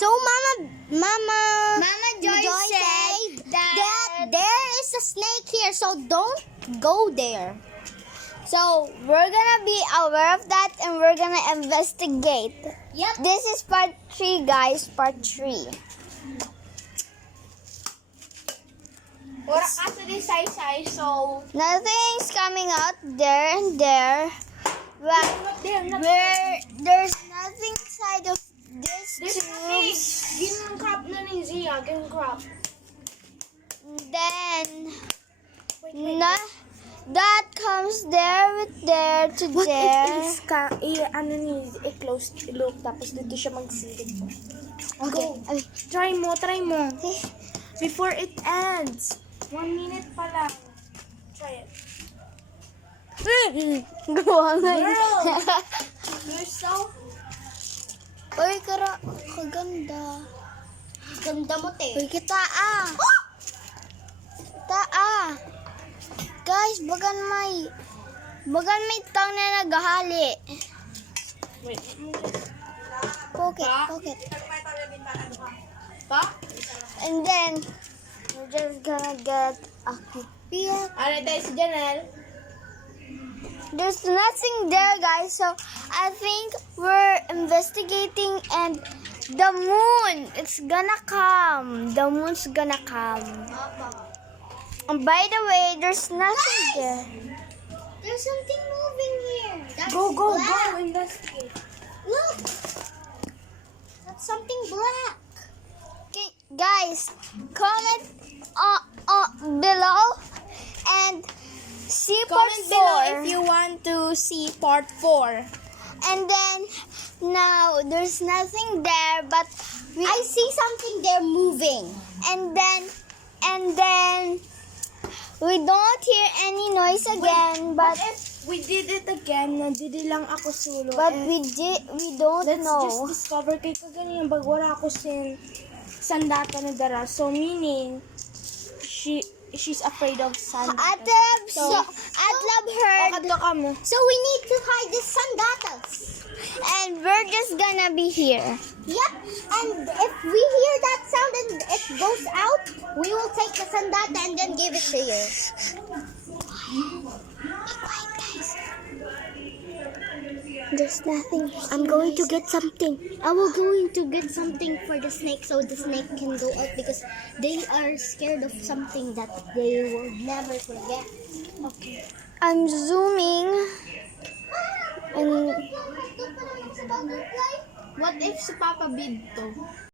So Mama Joy said said that there is a snake here, so don't go there. So we're gonna be aware of that and we're gonna investigate. Yep. This is part 3, guys. Part 3. Wala kasi di say so Nothing's coming out there and there. But there's nothing inside of this tube. Ginang crop na ni Zia, ginang crop. Then that comes there with there to there. I-close look, tapos dito siya magsilip. Okay. Okay. Try mo. Before it ends. 1 minute pa lang. Try it. Gawa nga yun. Girl! You're so... Uy, kaganda. Ganda mo, te. Uy, taa. Taa. Guys, bagan may tang na naghahali. Wait. Pocket. Pa? And then, we're just gonna get a copy. Ano tayo si Janelle? There's nothing there, guys. So I think we're investigating, and the moon, it's gonna come. The moon's gonna come. And by the way, there's nothing there. There's something moving here. That's Go. black. Investigate. Look, that's something black. Okay, guys, comment below and see part Comment 4. below if you want to see part 4. And then now there's nothing there, but I see something there moving. And then we don't hear any noise again, but If we did it again, nandidi lang ako solo. we don't Let's know. just discover kay kagani yung bagwara ko sin sandata na dara. So meaning she's afraid of sandata. Atlab heard. Kato ka mo. So we need to hide the sandatas. And we're just gonna be here. Yep. And if we hear that sound and it goes out, we will take the sandata and then give it to you. Be quiet, guys. There's nothing. I'm going to get something. I will going to get something for the snake so the snake can go out because they are scared of something that they will never forget. Okay. I'm zooming. And What if si Papa Big to?